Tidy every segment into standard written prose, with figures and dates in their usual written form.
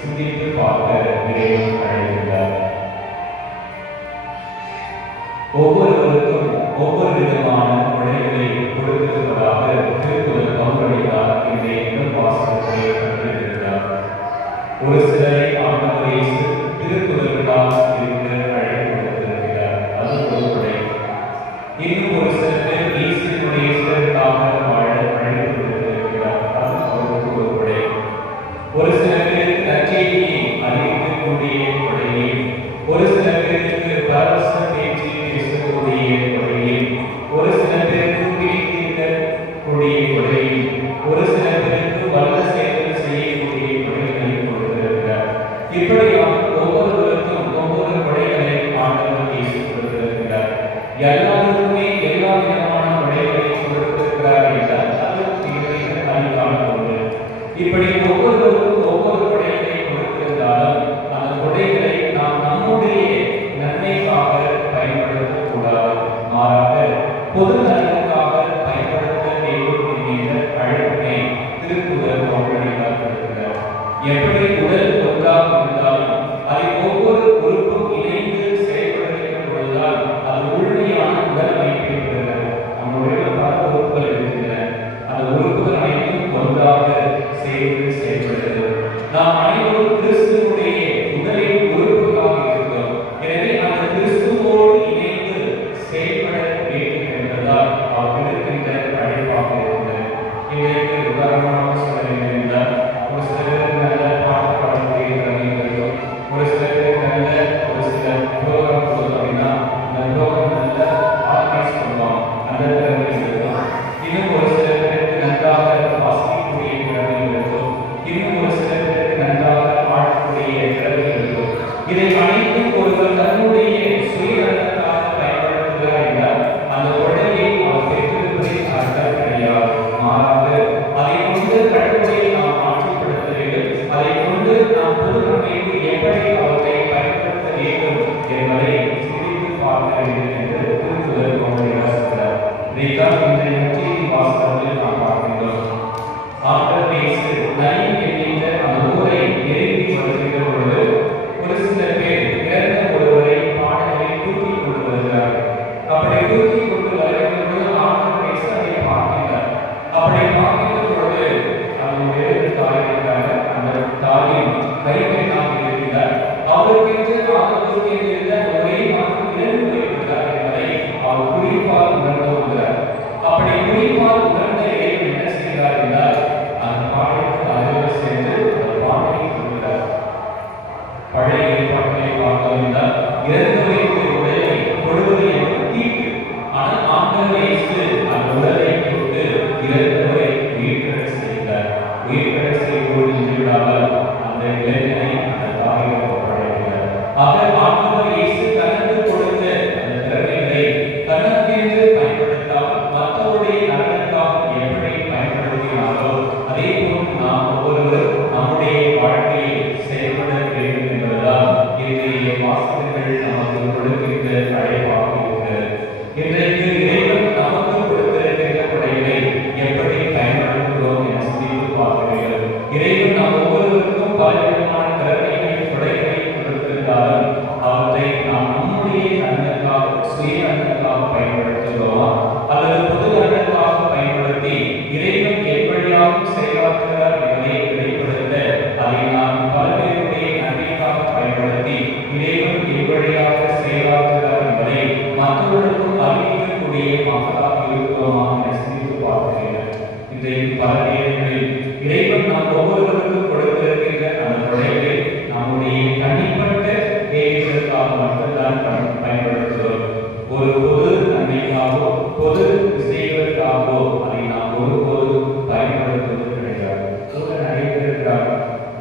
சிந்தி ஆண்டவர் இயேசு திருக்குறளால் இருந்து அழைப்பு கொடுத்திருக்கிறார். அது ஒரு கொடை. இன்னும் ஒரு சில பேர் இயேசுவினுடைய சிறப்பாக வாழ அழைப்பு கொடுத்திருக்கிறார். அது அவருக்கு ஒரு கொடை. ஒரு சில பேருக்கு நற்செய்தியை அறிவிக்கக்கூடிய கொடையும், ஒரு சில பேருக்கு பரவச பேச்சு பேசக்கூடிய கொடையும், ஒரு சில பேருக்கு பிடித்திருக்கக்கூடிய கொடையும், ஒரு சில பேருக்கு வல்ல செயல்கள் செய்யக்கூடிய கொடைகளையும் கொடுத்திருக்கிறார். இப்படியாக ஒவ்வொருவருக்கும் ஒவ்வொரு கொடைகளை ஆண்டவர் இயேசு கொடுத்திருக்கிறார். எல்லாருக்குமே எல்லா விதமான கொடைகளை கொடுத்திருக்கிறார் என்றால் அது அறிவான ஒன்று. இப்படி ஒவ்வொருவருக்கும் ஒவ்வொரு கொடைகளை கொடுத்திருந்தாலும் அந்த கொடைகளை நாம் நம்முடைய நன்மைக்காக பயன்படுத்தக்கூடாது, மாறாக பொது நலனுக்காக பயன்படுத்த வேண்டும் என்கின்ற அழைப்பினை திருக்குறள் கொடுக்கிறார். எப்படி உடல் ஒன்றாக இருந்தாலும் அதை ஒவ்வொரு உறுப்பும் இணைந்து செயல்படுகின்ற பொழுதுதான் அது முழுமையான உடல் அமைப்பை பெறுகிறது. நம்முடைய பல உறுப்புகள் இருக்கின்றன. அந்த உறுப்புகள் அனைத்தும் ஒன்றாக சேர்ந்து செயல்படுகிறது. நாம் அனைவரும் கிறிஸ்துவுடைய உடலின் உறுப்புகளாக இருக்கிறோம். எனவே அந்த கிறிஸ்துவோடு இணைந்து செயல்பட வேண்டும் என்பதால் அவர் இருக்கின்ற அழைப்பாக இருக்கிறது. இன்றைக்கு உதாரணமாக சொல்ல வேண்டும் என்றால் ஒரு சில பேருக்கு நல்ல பாட்டு பாடக்கூடிய திறமைகள் இருக்கும். ஒரு சில பேருக்கு நல்ல ஒரு சில ப்ரோக்ராம் கொடுத்தோம் அப்படின்னா அந்த ப்ரோக்ராம் நல்ல ஆர்கனைஸ் பண்ணுவாங்க, அந்த திறமைகள் இருக்கும். இன்னும் ஒரு சில பேருக்கு நன்றாக வாசிக்கக்கூடிய திறமைகள் இருக்கும். இன்னும் ஒரு சில பேருக்கு நன்றாக பாடக்கூடிய திறமைகள் இருக்கும். இதை அனைத்தும் ஒருவர் தன்னுடைய சுயநலனுக்காக பயன்படுத்துகிறார் என்றால் அந்த கொடையை அவர் பெற்றிருப்பதை அர்த்தம் கிடையாது. மாறாக அதை கொண்டு கடவுளை நாம் ஆட்சிப்படுத்த வேண்டும். அதை கொண்டு நாம் பொது நன்மைக்கு எப்படி அவற்றை பயன்படுத்த வேண்டும் என்பதை சிந்தித்து பார்க்க வேண்டும் என்று திருக்குறள் சொல்கிறார். இதைத்தான் இன்றைய நற்செய்தி வாசகத்தில் நாம் பார்க்கின்றோம். ஆண்டவர் இயேசு நயின் என்கின்ற அந்த ஊரை நெருங்கி வருகின்ற பொழுது ஒரு சில பேர் இறந்த ஒருவரை பாடலில் தூக்கி கொண்டு வருகிறார்கள். அப்படி தூக்கி கொண்டு வருகின்ற பொழுது ஆண்டவர் இயேசு அதை பார்க்கிறார். அப்படி பார்க்கின்ற பொழுது அந்த வேறு தாய் இருக்கிறாங்க. அந்த தாயின் கைப்பெண்ணாக இருக்கிறார். அவருக்கென்று ஆண்டவருக்கு இருந்த ஒரே மாதம் இறந்து போய்விட்டார் என்பதை அவர் குறிப்பால் உணர்ந்து கொள்கிறார். அப்படி குறிப்பால் உணர்ந்த இறைவன் என்ன செய்கிறார் என்றால் அந்த பாடலுக்கு அருகில் சென்று அந்த பாடலை சொல்கிறார். பழைய ஏற்பாட்டிலே பார்த்தோம் என்றால் இறந்தவருக்கு உடலை கொடுவது என்பது தீட்டு. ஆனால் ஆண்டவர் இயேசு அந்த உடலை கொண்டு இறந்தவரை உயிர்த்தெழ செய்தார். உயிர்த்தெழ செய்வோடு நின்றுவிடாமல் அந்த இளைஞனை அந்த தாயிடம் ஒப்படைக்கிறார். ஆக ஆண்டவர் இயேசு தனக்கு கொடுத்த அந்த திறமைகளை தனக்கென்று பயன்படுத்தாமல் மற்றவருடைய நலனுக்காக எப்படி பயன்படுத்தினாரோ அதே போல் நாம் ஒவ்வொருவரும் நம்முடைய வாழ்க்கையில் செயல்பட வேண்டும் என்பதுதான் இன்றைய வாசகங்கள் நமக்கு கொடுக்கின்ற அழைப்பாக இருக்கிறது. இன்றைக்கு இறைவன் நமக்கு கொடுத்திருக்கின்ற கொடைகளை எப்படி பயன்படுத்துகிறோம் என சிந்தித்து பார்க்க வேண்டும். இறைவன் நாம் ஒவ்வொருவருக்கும் பலவிதமான திறமைகளை கொடைகளை கொடுத்திருந்தாலும் அவற்றை நாம் நம்முடைய நலனுக்காக சுய நலனுக்காக பயன்படுத்துகிறோமா அல்லது பொது நலனுக்காக பயன்படுத்தி இறைவன் எப்படியாகவும் செயலாற்றுகிறார் என்பதை வெளிப்படுத்த அதை நாம் பலவேறுடைய நன்மைக்காக பயன்படுத்தி இறைவன் எப்படியாக செயலாற்றுகிறார் என்பதை மற்றவர்களுக்கும் அறிவிக்கக்கூடிய மக்களாக இருக்கிறோமா என சிந்தித்து பார்க்கிறேன். இன்றைக்கு பல நேரங்களில் இறைவன் நாம் ஒவ்வொருவருக்கும் கொடுத்திருக்கின்ற அந்த கொடைகளை நம்முடைய தனிப்பட்ட தேவைகளுக்காக மட்டும்தான் பயன்படுத்துகிறோம். ஒரு பொது நன்மைக்காகவோ பொது விஷயங்களுக்காகவோ அதை நாம் ஒருபோதும் பயன்படுத்துவது கிடையாது. கூட நிறைய பேர் இருக்கிறாங்க,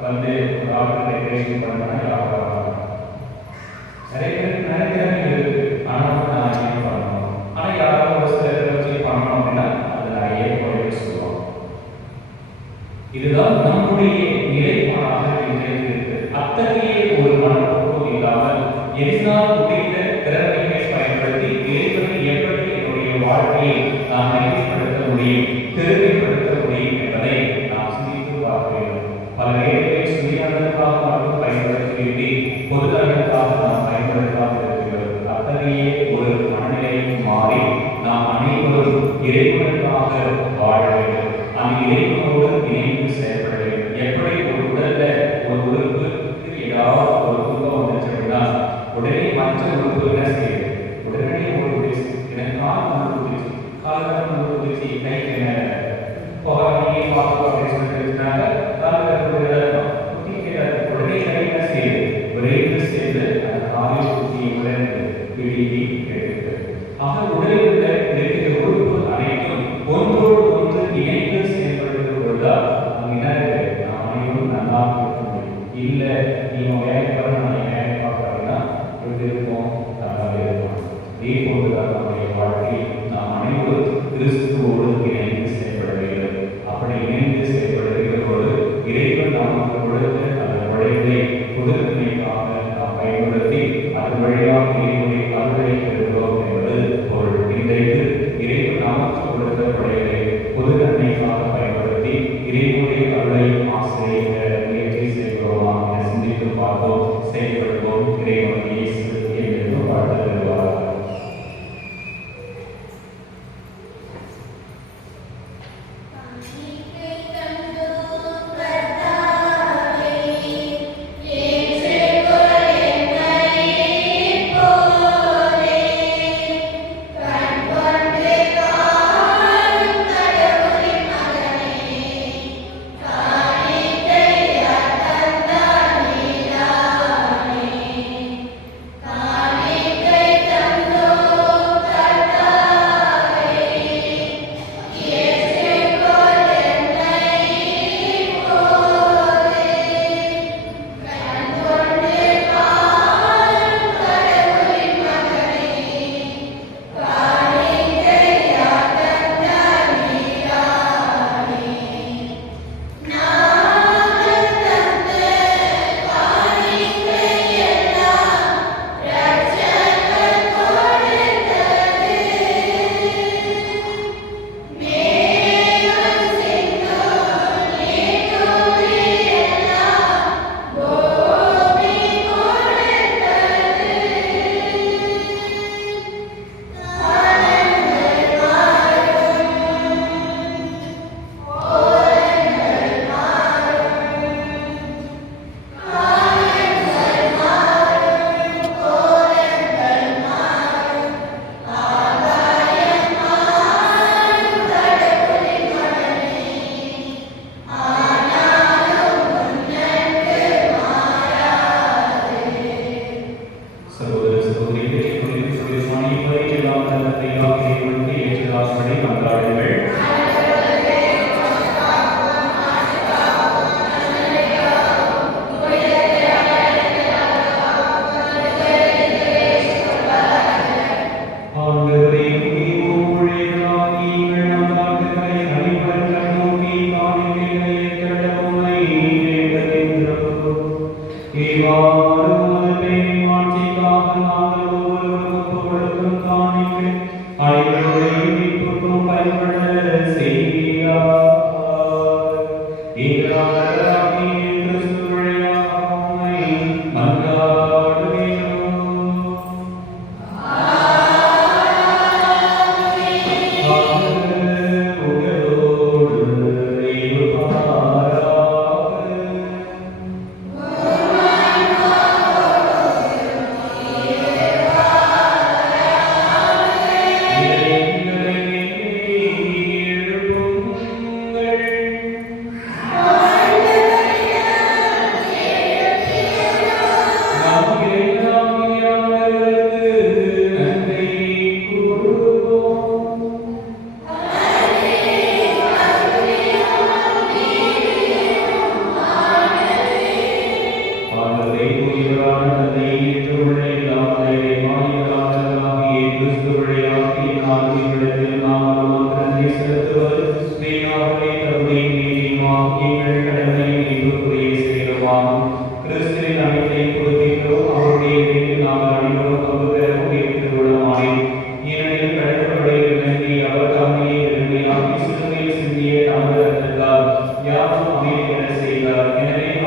வந்து ஒரு ஆர்டர் டெக்கரேஷன் பண்ணால் யாரும் நிறைய பேருக்கு நிறைய திறமைகள் இருக்கு. ஆனால் நான் ஏன் பண்ணணும், ஆனால் யாரும் ஒரு சில வச்சு பண்ணணும் அப்படின்னா அது நிறைய குறைகள் சொல்லுவோம். இதுதான் நம்முடைய நிலைப்பாடாக இன்றைக்கு இருக்கு. அத்தகைய ஒரு மனப்போக்கம் இல்லாமல் என்னால் முடிந்த திறமைகளை பயன்படுத்தி இறைவனை எப்படி என்னுடைய வாழ்க்கையை நாம் நெறிப்படுத்த முடியும், பெருமைப்படுத்த முடியும் என்பதை நாம் சிந்தித்து பார்க்க வேண்டும். பல நேரங்களில் சுயநலனுக்காக மட்டும் பயன்படுத்தி வெளியே கிடைக்கிறது. ஆக உடலில் உள்ள இருக்கிற உறுப்புகள் அனைத்தும் ஒன்றோடு ஒன்று இணைந்து செயல்படுகிற பொழுதுதான் நாம் அனைவரும் நன்றாக இருக்க முடியும். இல்லை நீங்க வேலை பார்க்க நான் வேலை பார்க்கறதுனா எப்படி இருப்போம்? நல்லாவே இருக்கும். இதே போன்றுதான் நம்முடைய வாழ்க்கையில் நாம் அனைவரும் கிறிஸ்துவோடு இணைந்து செயல்பட வேண்டும். அப்படி இணைந்து செயல்படுகிற பொழுது இறைவன் நமக்கு கொடுத்த அந்த உழைப்பை புதுமைக்காக நாம் பயன்படுத்தி அது வழியாக இறைவனை அருளை பெறுகிறோம் என்பது பொருள். இன்றைக்கு இறைவன் நமக்கு கொடுத்த உழைப்பை பொது நன்மைக்காக பயன்படுத்தி இறைவனுடைய அருளை ஆசிரியக்க முயற்சி செய்கிறோமா என சிந்தித்து பார்ப்போம், செயல்படுவோம். இறைவன் இயேசு என்று வாழ்த்து தருவார்.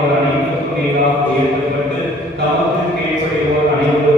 அவர் அனைவருக்கும் உயர்த்தப்பட்டு தமக்கு கீழ்ப்படிவோர் அனைவரும்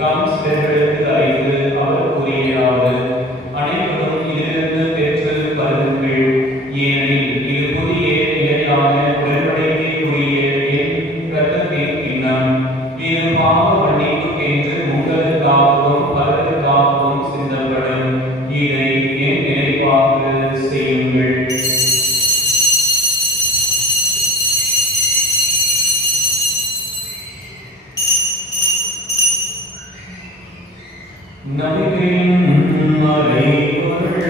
தாம் சிலர்களுக்கு அறிந்து அவர் கூறியதாவது, அனைவரும் இதிலிருந்து பெற்று பருகுங்கள். ஏனெனில் இது புதிய நிலையான உடன்படிக்கைக்குரிய என் இரத்தத்தின் கிண்ணம். இது பாவ மன்னிப்புக்கென்று உங்களுக்காகவும் பலருக்காகவும் சிந்தப்படும். இதை என் நினைவாக செய்யுங்கள். நபிகளின் மறைபொருள்.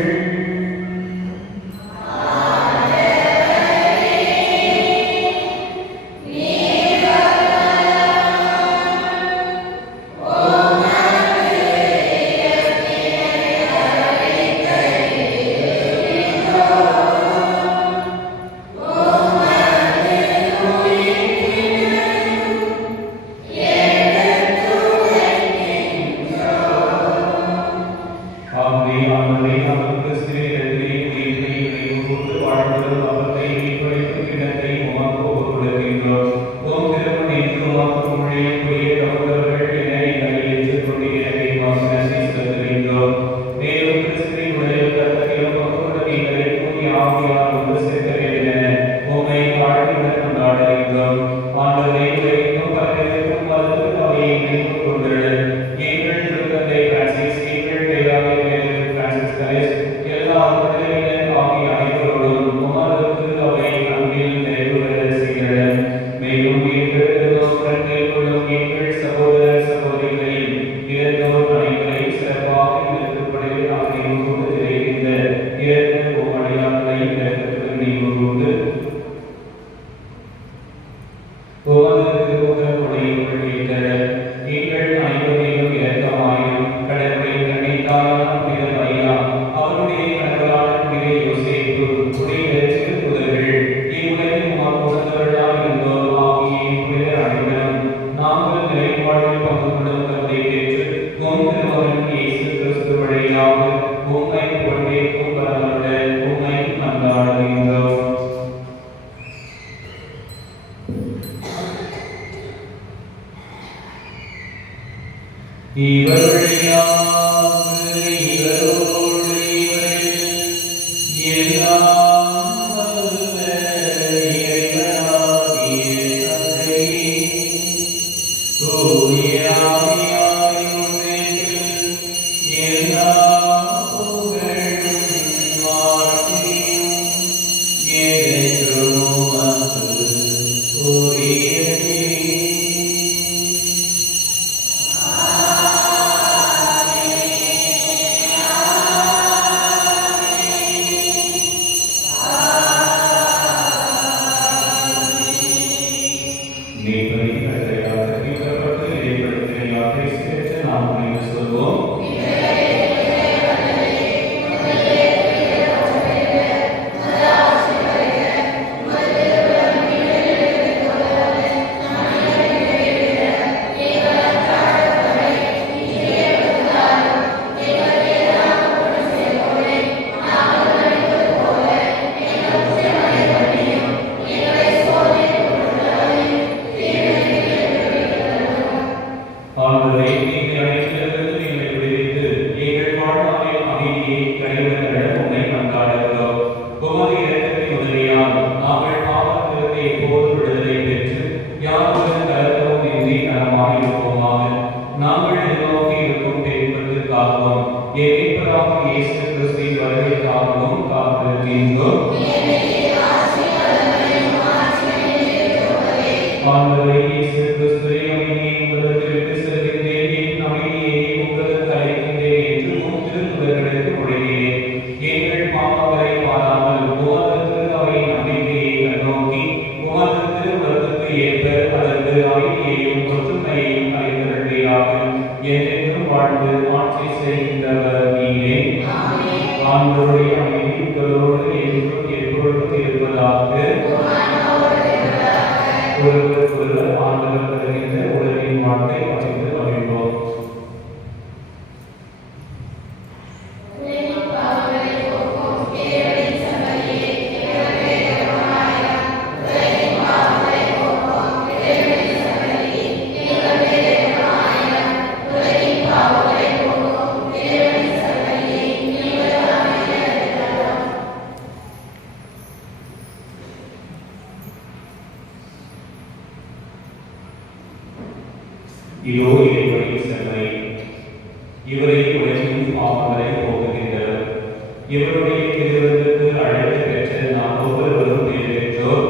இவருடைய திருவிருந்துக்கு அழைத்து பெற்ற நாம் ஒவ்வொருவரும் பேர் பெற்றோர்.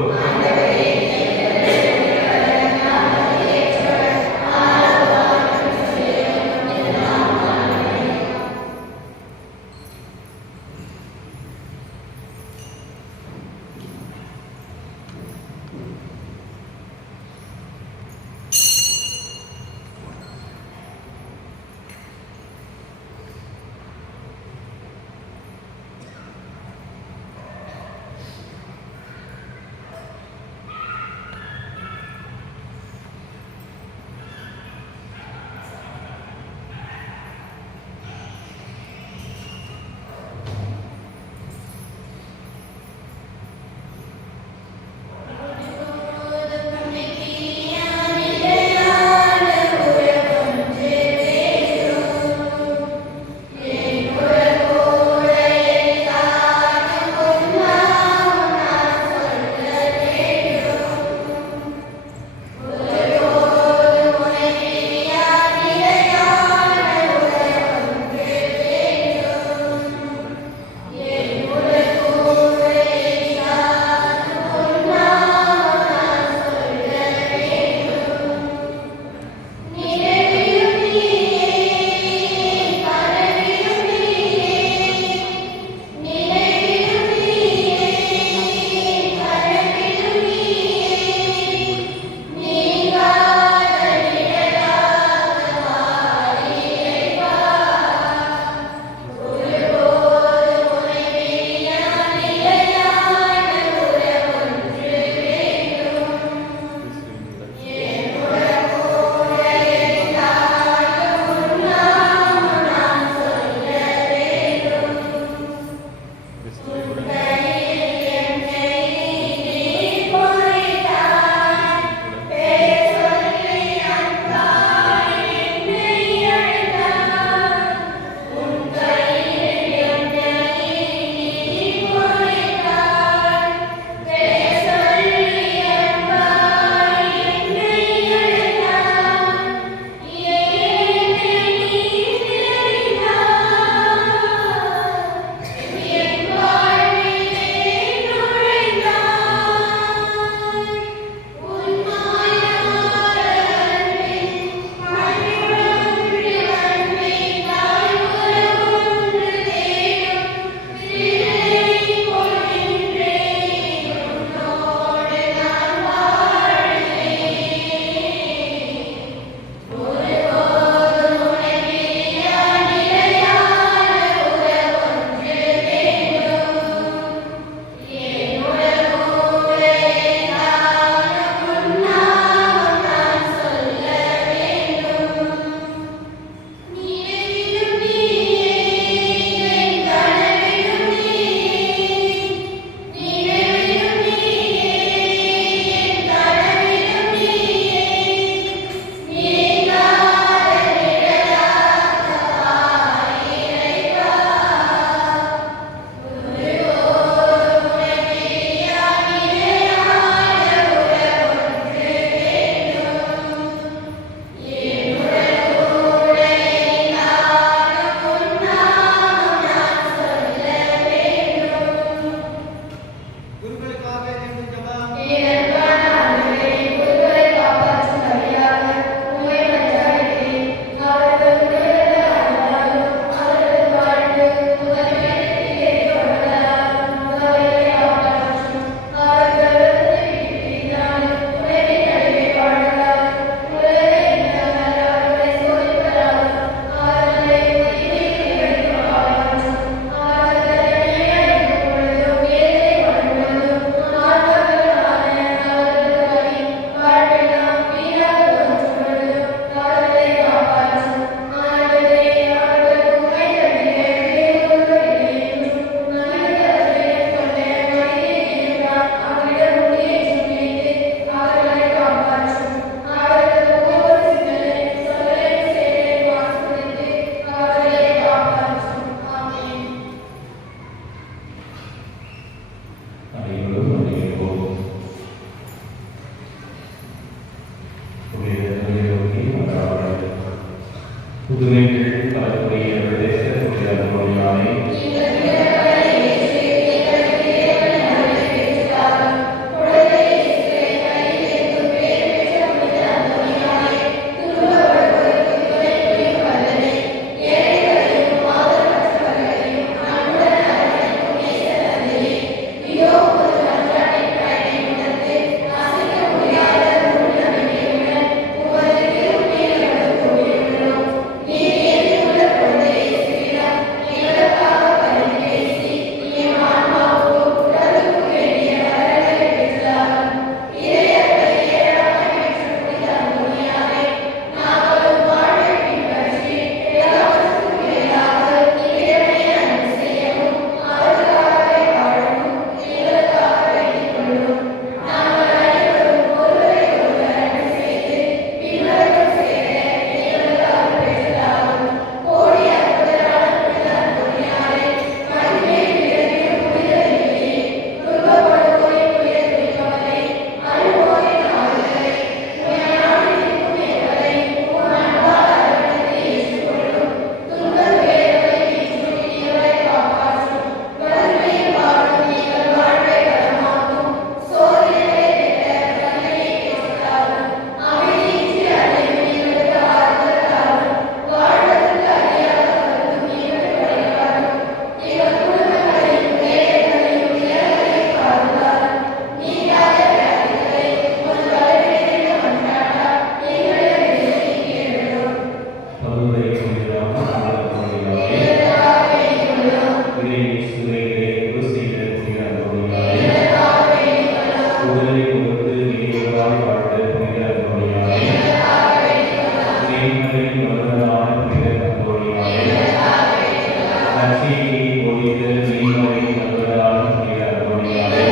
ஒளித நீரை நல்லதான புனித அந்தோணியாரே,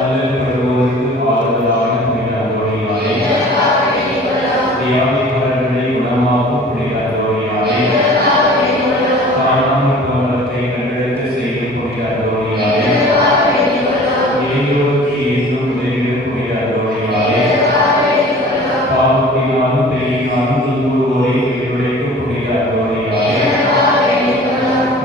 அல்லற்படுவோருக்கு ஆறுதலான புனித அந்தோணியாரே, வியாதிக்காரர்களை குணமாக்கும் புனித அந்தோணியாரே, காணாமல் போனவற்றை கண்டெடுத்து செய்யும் புனித அந்தோணியாரே, இளையோருக்கு என்றும் உதவிடும் புனித அந்தோணியாரே, பாவத்தினாலும் பெய்யினாலும் துன்புறுவோரை விடுவிக்கும் புனித அந்தோணியாரே,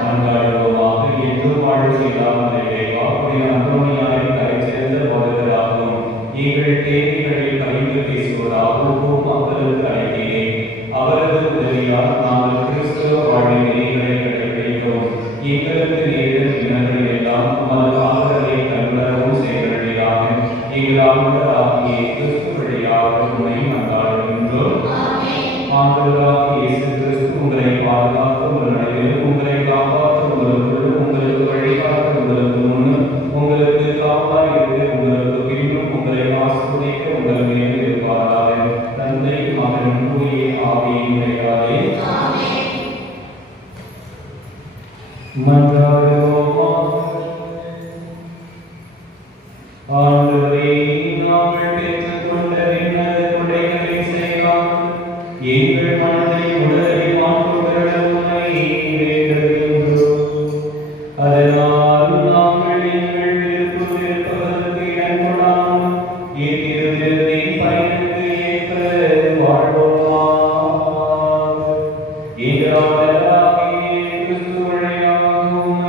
மன்றாடுவோமாக. என்றும் வாழ்வு இல்லாமல் இறைவா, புனித அந்தோணியாரை கரைசிறந்த போதகராகவும் எங்கள் தேவைகளில் பரிந்து பேசுவதாகவும் மக்களுக்கு அழைக்கிறேன். அவரது உதவியால் நாங்கள் கிறிஸ்துவ வாழ்வின் நெறிகளை கடைபிடிக்கவும் எங்களுக்கு நேரிடும் வினர்கள் எல்லாம் உமது ஆதரவை கண்டுணரவும் செய்வதாக எங்கள் ஆண்டவராகிய கிறிஸ்து வழியாக உம்மை மன்றாடுகின்றோம். ஆண்டவராகிய இயேசு கிறிஸ்து உங்களை பாதுகாக்க உங்கள் நடுவில், உங்களை காப்பாற்ற உங்களுக்கு, உங்களுக்கு வழிகாட்ட உங்களுக்கு முன்னும், உங்களுக்கு காப்பாய் இருந்து உங்களுக்கு பின்னும், உங்களை ஆசீர்வதிக்க உங்கள் மீது இருப்பாராக. தந்தை, மகன், தூய ஆவியின் பெயராலே மன்றாடுவோமாக. ஆண்டவரே, நாங்கள் பெற்றுக்கொண்ட விண்ணக கொடைகளை செய்யலாம் எங்கள் மனதை உடலை மாற்றுகிற உம்மை வேண்டுகின்றோம். அதனால் நாங்கள் எங்கள் விருப்பத்திற்கு இடம் கொடாமல் இத்திருவிருந்தின் பயனுக்கு ஏற்ப வாழ்வோமாக. எங்கள் ஆண்டவராகிய கிறிஸ்து வழியாக உம்மை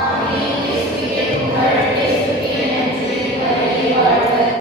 ஆமென்.